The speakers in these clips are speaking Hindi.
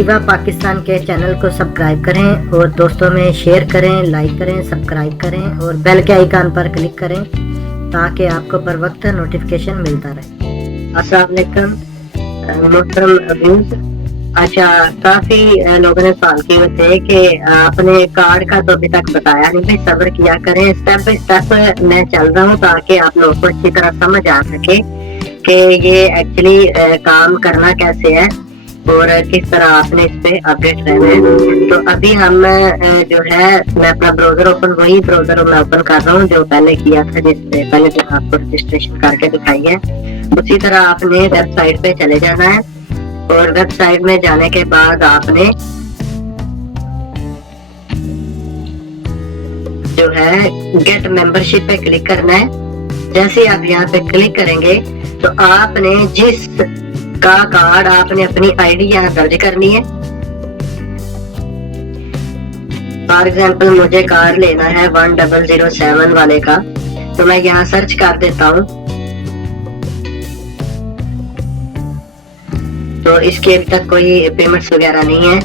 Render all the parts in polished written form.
शिवा पाकिस्तान के चैनल को सब्सक्राइब करें और दोस्तों में शेयर करें, लाइक करें, सब्सक्राइब करें और बेल के आइकन पर क्लिक करें ताकि आपको बर वक्त नोटिफिकेशन मिलता रहे। अस्सलाम वालेकुम मोहतरम व्यूअर्स। अच्छा, काफी लोगों ने सवाल किए थे कि अपने कार्ड का तो अभी तक बताया नहीं, भाई सब्र किया करें, स्टेप बाय स्टेप मैं चल रहा हूँ ताकि आप लोगों को अच्छी तरह समझ आ सके कि ये एक्चुअली काम करना कैसे है और किस तरह आपने इस पे अपडेट रहना है। तो अभी हम जो है मैं अपना ब्राउजर ओपन, वही ब्राउजर मैं ओपन कर रहा हूँ जो पहले किया था, जिससे पहले जो आपको रजिस्ट्रेशन करके दिखाई है। उसी तरह आपने वेबसाइट पे चले जाना है और वेबसाइट में जाने के बाद आपने जो है गेट मेंबरशिप पे क्लिक करना है। जैसे आप यहाँ पे क्लिक करेंगे तो आपने जिस का कार्ड आपने अपनी आईडी यहाँ दर्ज करनी है। फॉर एग्जाम्पल मुझे कार्ड लेना है 1007 वाले का, तो मैं यहाँ सर्च कर देता हूँ। तो इसके अभी तक कोई पेमेंट्स वगैरह नहीं है,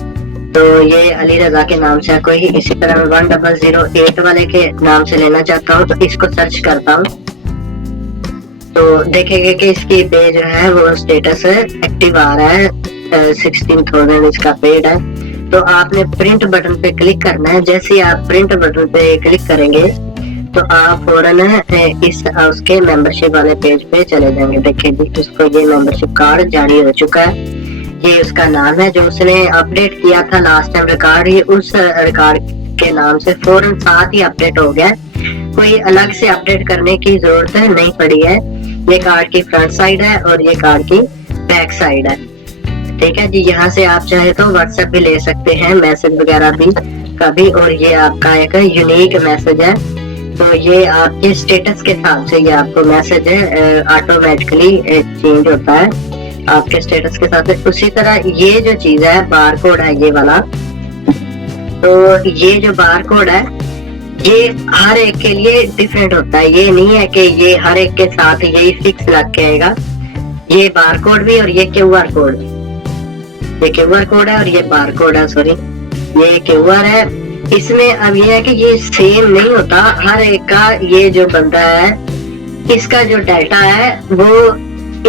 तो ये अली रजा के नाम से है कोई। इसी तरह मैं 1008 वाले के नाम से लेना चाहता हूँ, तो इसको सर्च करता हूँ। तो देखेंगे कि इसकी पे जो है वो स्टेटस एक्टिव आ रहा है, 16,000 इसका पेड है। तो आपने प्रिंट बटन पे क्लिक करना है। जैसे ही आप प्रिंट बटन पे क्लिक करेंगे तो आप फौरन इस उसके मेंबरशिप वाले पेज पे चले जाएंगे। देखिए जी, उसको ये मेंबरशिप कार्ड जारी हो चुका है। ये उसका नाम है जो उसने अपडेट किया था लास्ट टाइम रिकॉर्ड, ये उस रिकॉर्ड के नाम से फौरन साथ ही अपडेट हो गया। कोई अलग से अपडेट करने की जरूरत नहीं पड़ी है। ये कार्ड की फ्रंट साइड है और ये कार्ड की बैक साइड है। ठीक है जी, यहाँ से आप चाहे तो व्हाट्सएप भी ले सकते हैं, मैसेज वगैरह भी कभी। और ये आपका एक यूनिक मैसेज है, तो ये आपके स्टेटस के हिसाब से ये आपको मैसेज है ऑटोमेटिकली चेंज होता है आपके स्टेटस के साथ। उसी तरह ये जो चीज है बार कोड है ये वाला, तो ये जो बार कोड है ये हर एक के लिए डिफरेंट होता है। ये नहीं है कि ये हर एक के साथ यही फिक्स लग के आएगा। ये बार कोड भी और ये क्यूआर कोड, ये क्यूआर कोड है और ये बार कोड है, सॉरी ये क्यूआर है। इसमें अब ये है कि ये सेम नहीं होता हर एक का। ये जो बंदा है इसका जो डेटा है वो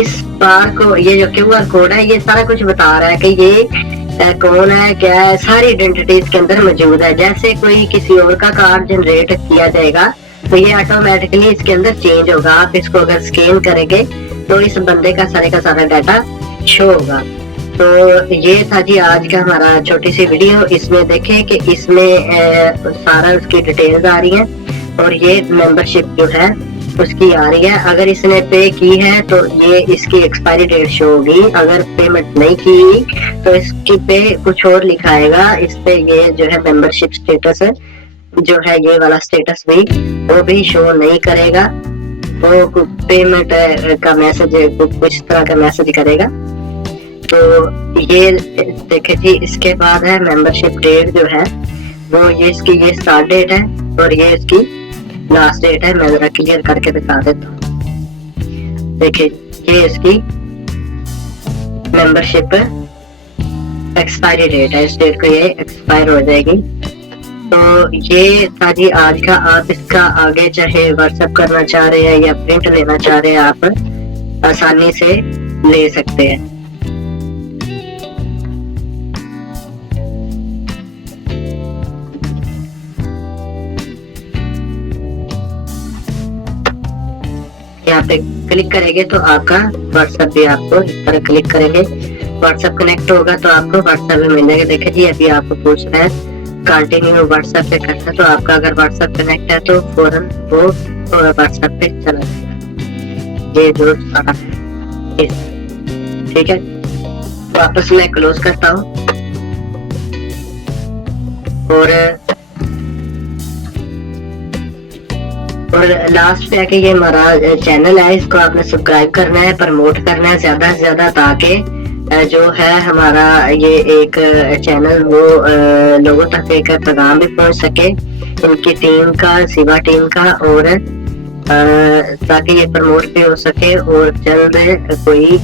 इस बार को, ये जो क्यूआर कोड है ये सारा कुछ बता रहा है कि ये कौन है, क्या है, सारी आइडेंटिटी इसके अंदर मौजूद है। जैसे कोई किसी और का कार्ड जनरेट किया जाएगा तो ये ऑटोमेटिकली इसके अंदर चेंज होगा। आप इसको अगर स्कैन करेंगे तो इस बंदे का सारा डाटा शो होगा। तो ये था जी आज का हमारा छोटी सी वीडियो। इसमें देखें कि इसमें सारा उसकी डिटेल्स आ रही है और ये मेंबरशिप जो है उसकी आ रही है। अगर इसने पे की है तो ये इसकी एक्सपायरी डेट शो होगी। अगर पेमेंट नहीं की तो इसकी पे कुछ और लिखाएगा। इस पे ये जो है मेंबरशिप स्टेटस है जो है ये वाला स्टेटस भी वो भी शो नहीं करेगा। वो पेमेंट का मैसेज कुछ तरह का मैसेज करेगा। तो ये देखे जी, इसके बाद है मेंबरशिप डेट जो है वो ये इसकी ये स्टार्ट डेट है और ये इसकी लास्ट डेट है। मैं जरा क्लियर करके दिखा देता हूँ। देखिए ये इसकी मेंबरशिप एक्सपायरी डेट है, इस डेट को ये एक्सपायर हो जाएगी। तो ये था जी आज का। आप इसका आगे चाहे व्हाट्सएप करना चाह रहे हैं या प्रिंट लेना चाह रहे हैं, आप आसानी से ले सकते हैं। यहाँ पे क्लिक करेंगे तो आपका व्हाट्सएप भी आपको इस तरह क्लिक करेंगे व्हाट्सएप कनेक्ट होगा तो आपको व्हाट्सएप भी मिल जाएगा। देखिए जी, अभी आपको पूछ रहा है कंटिन्यू व्हाट्सएप पे करना, तो आपका अगर व्हाट्सएप कनेक्ट है तो फौरन वो व्हाट्सएप पे चला जाएगा। ये जो सारा है ठीक है। वापस मैं क्लोज करता हूँ और लास्ट पे आके ये हमारा चैनल है, इसको आपने सब्सक्राइब करना है, प्रमोट करना है ज्यादा से ज्यादा ताकि जो है हमारा ये एक चैनल वो लोगों तक एक पैगाम भी पहुंच सके इनकी टीम का, शिवा टीम का, और ताकि ये प्रमोट भी हो सके और जल्द कोई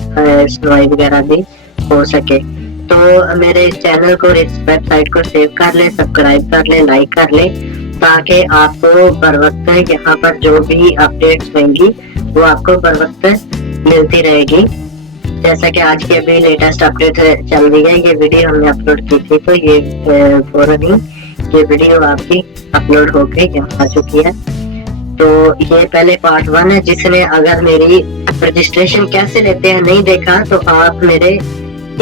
सुनवाई वगैरह भी हो सके। तो मेरे चैनल को, इस वेबसाइट को सेव कर ले, सब्सक्राइब कर ले, लाइक कर ले, ताकि आपको बर वक्त यहाँ पर जो भी अपडेट्स होंगी वो आपको बर वक्त मिलती रहेगी। जैसा कि आज की अभी लेटेस्ट अपडेट चल रही है, ये वीडियो हमने अपलोड की थी, तो ये फौरन ही ये वीडियो आपकी अपलोड हो गई, यहाँ आ चुकी है। तो ये पहले पार्ट 1 है। जिसने अगर मेरी रजिस्ट्रेशन कैसे लेते हैं नहीं देखा, तो आप मेरे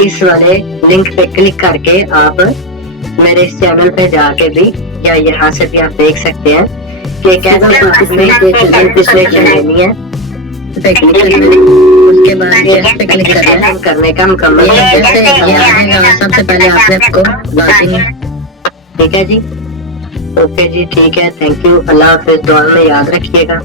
इस वाले लिंक पे क्लिक करके आप मेरे इस चैनल पे जाके भी या यहाँ से भी आप देख सकते हैं कि कैसे रजिस्ट्रेशन लेनी है। उसके बाद ये पे क्लिक करने का मुकम्मल जैसे ये आएगा, सबसे पहले आपने इसको लॉगिन, ठीक है जी, ओके जी, ठीक है, थैंक यू, अल्लाह हाफिज़, दुआ में याद रखिएगा।